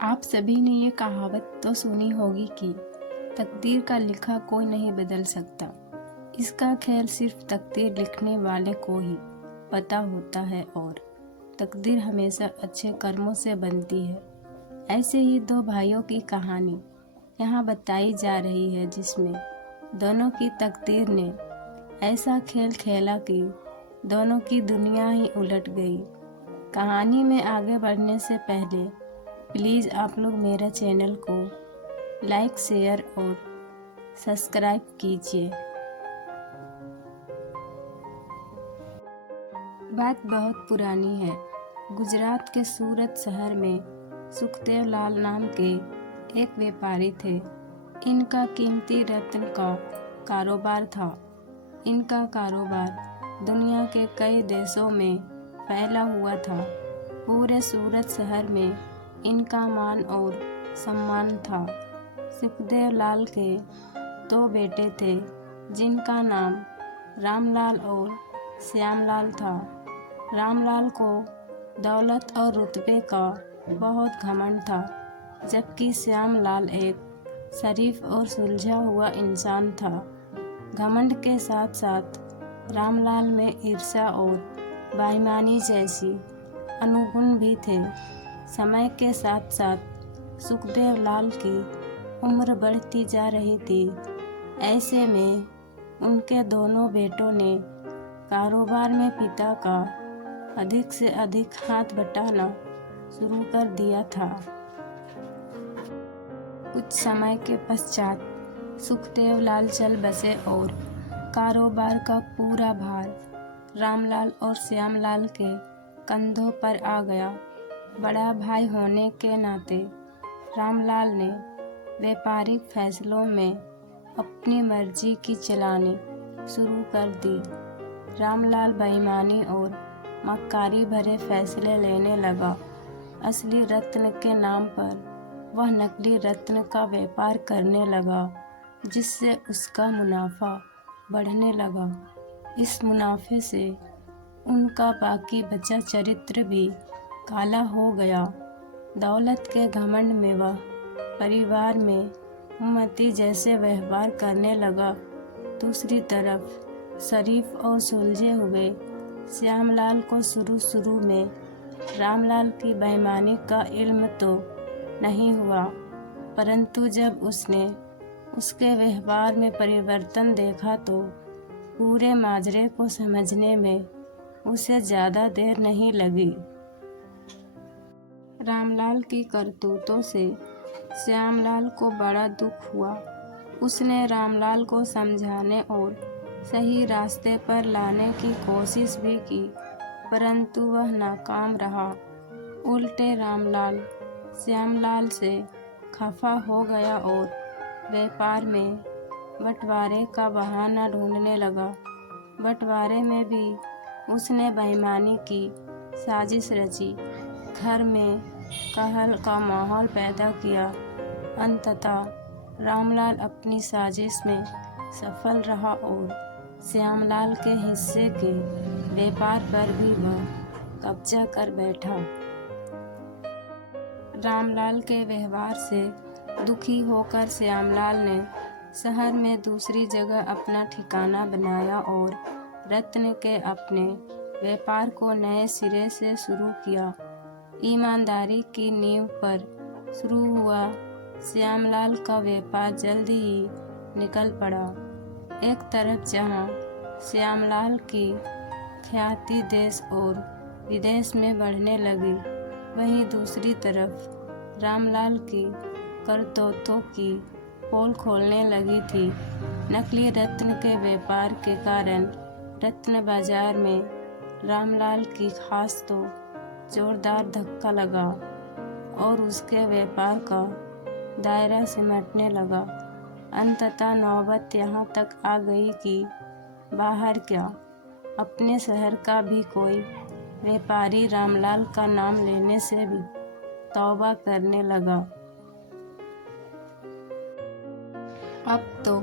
आप सभी ने ये कहावत तो सुनी होगी कि तकदीर का लिखा कोई नहीं बदल सकता। इसका खेल सिर्फ तकदीर लिखने वाले को ही पता होता है और तकदीर हमेशा अच्छे कर्मों से बनती है। ऐसे ही दो भाइयों की कहानी यहाँ बताई जा रही है, जिसमें दोनों की तकदीर ने ऐसा खेल खेला कि दोनों की दुनिया ही उलट गई। कहानी में आगे बढ़ने से पहले प्लीज़ आप लोग मेरे चैनल को लाइक, शेयर और सब्सक्राइब कीजिए। बात बहुत पुरानी है। गुजरात के सूरत शहर में सुखदेव लाल नाम के एक व्यापारी थे। इनका कीमती रत्न का कारोबार था। इनका कारोबार दुनिया के कई देशों में फैला हुआ था। पूरे सूरत शहर में इनका मान और सम्मान था। सुखदेव लाल के दो बेटे थे, जिनका नाम रामलाल और श्यामलाल था। रामलाल को दौलत और रुतबे का बहुत घमंड था, जबकि श्यामलाल एक शरीफ और सुलझा हुआ इंसान था। घमंड के साथ साथ रामलाल में ईर्ष्या और बेईमानी जैसी अनुगुण भी थे। समय के साथ साथ सुखदेव लाल की उम्र बढ़ती जा रही थी। ऐसे में उनके दोनों बेटों ने कारोबार में पिता का अधिक से अधिक हाथ बटाना शुरू कर दिया था। कुछ समय के पश्चात सुखदेव लाल चल बसे और कारोबार का पूरा भार रामलाल और श्यामलाल के कंधों पर आ गया। बड़ा भाई होने के नाते रामलाल ने व्यापारिक फैसलों में अपनी मर्जी की चलानी शुरू कर दी। रामलाल बेईमानी और मक्कारी भरे फैसले लेने लगा। असली रत्न के नाम पर वह नकली रत्न का व्यापार करने लगा, जिससे उसका मुनाफा बढ़ने लगा। इस मुनाफे से उनका बाकी बचा चरित्र भी काला हो गया। दौलत के घमंड में वह परिवार में उम्मती जैसे व्यवहार करने लगा। दूसरी तरफ शरीफ और सुलझे हुए श्यामलाल को शुरू में रामलाल की बेईमानी का इल्म तो नहीं हुआ, परंतु जब उसने उसके व्यवहार में परिवर्तन देखा तो पूरे माजरे को समझने में उसे ज़्यादा देर नहीं लगी। रामलाल की करतूतों से श्यामलाल को बड़ा दुख हुआ। उसने रामलाल को समझाने और सही रास्ते पर लाने की कोशिश भी की, परंतु वह नाकाम रहा। उल्टे रामलाल श्यामलाल से खफा हो गया और व्यापार में बंटवारे का बहाना ढूंढने लगा। बंटवारे में भी उसने बेईमानी की साजिश रची, घर में कहल का माहौल पैदा किया। अंततः रामलाल अपनी साजिश में सफल रहा और श्यामलाल के हिस्से के व्यापार पर भी वह कब्जा कर बैठा। रामलाल के व्यवहार से दुखी होकर श्यामलाल ने शहर में दूसरी जगह अपना ठिकाना बनाया और रत्न के अपने व्यापार को नए सिरे से शुरू किया। ईमानदारी की नींव पर शुरू हुआ श्यामलाल का व्यापार जल्दी ही निकल पड़ा। एक तरफ जहां श्यामलाल की ख्याति देश और विदेश में बढ़ने लगी, वहीं दूसरी तरफ रामलाल की करतूतों की पोल खोलने लगी थी। नकली रत्न के व्यापार के कारण रत्न बाजार में रामलाल की खास तो जोरदार धक्का लगा और उसके व्यापार का दायरा सिमटने लगा। अंततः नौबत यहाँ तक आ गई कि बाहर क्या, अपने शहर का भी कोई व्यापारी रामलाल का नाम लेने से भी तौबा करने लगा। अब तो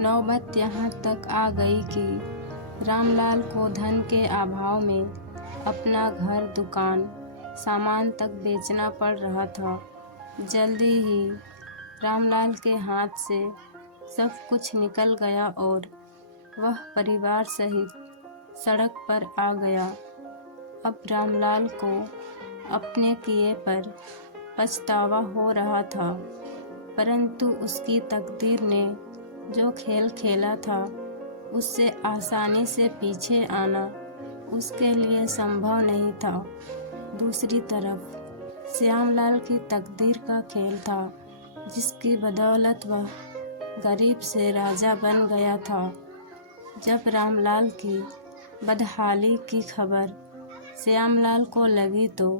नौबत यहाँ तक आ गई कि रामलाल को धन के अभाव में अपना घर, दुकान, सामान तक बेचना पड़ रहा था। जल्दी ही रामलाल के हाथ से सब कुछ निकल गया और वह परिवार सहित सड़क पर आ गया। अब रामलाल को अपने किए पर पछतावा हो रहा था, परंतु उसकी तकदीर ने जो खेल खेला था उससे आसानी से पीछे आना उसके लिए संभव नहीं था। दूसरी तरफ श्यामलाल की तकदीर का खेल था, जिसकी बदौलत वह गरीब से राजा बन गया था। जब रामलाल की बदहाली की खबर श्यामलाल को लगी तो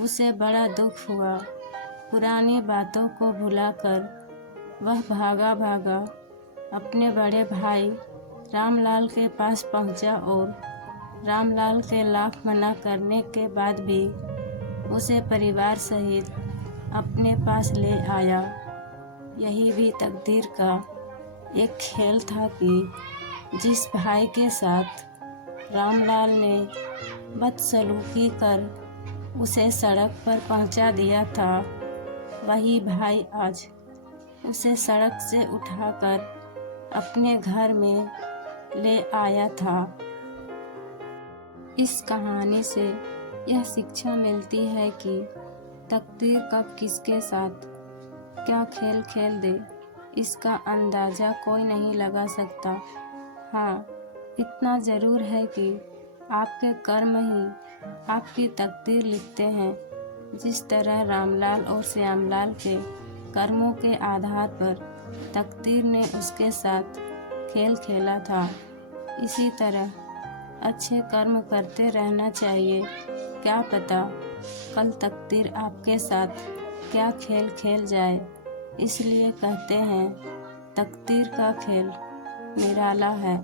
उसे बड़ा दुख हुआ। पुरानी बातों को भुलाकर वह भागा भागा अपने बड़े भाई रामलाल के पास पहुंचा और रामलाल के लाख मना करने के बाद भी उसे परिवार सहित अपने पास ले आया। यही भी तकदीर का एक खेल था कि जिस भाई के साथ रामलाल ने बदसलूकी कर उसे सड़क पर पहुंचा दिया था, वही भाई आज उसे सड़क से उठाकर अपने घर में ले आया था। इस कहानी से यह शिक्षा मिलती है कि तकदीर कब किसके साथ क्या खेल खेल दे, इसका अंदाज़ा कोई नहीं लगा सकता। हाँ, इतना ज़रूर है कि आपके कर्म ही आपकी तकदीर लिखते हैं। जिस तरह रामलाल और श्यामलाल के कर्मों के आधार पर तकदीर ने उसके साथ खेल खेला था, इसी तरह अच्छे कर्म करते रहना चाहिए। क्या पता कल तकदीर आपके साथ क्या खेल खेल जाए। इसलिए कहते हैं तकदीर का खेल निराला है।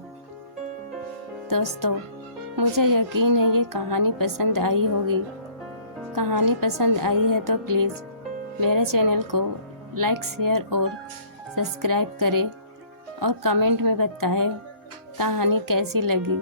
दोस्तों, मुझे यकीन है ये कहानी पसंद आई होगी। कहानी पसंद आई है तो प्लीज़ मेरे चैनल को लाइक, शेयर और सब्सक्राइब करें और कमेंट में बताएं कहानी कैसी लगी।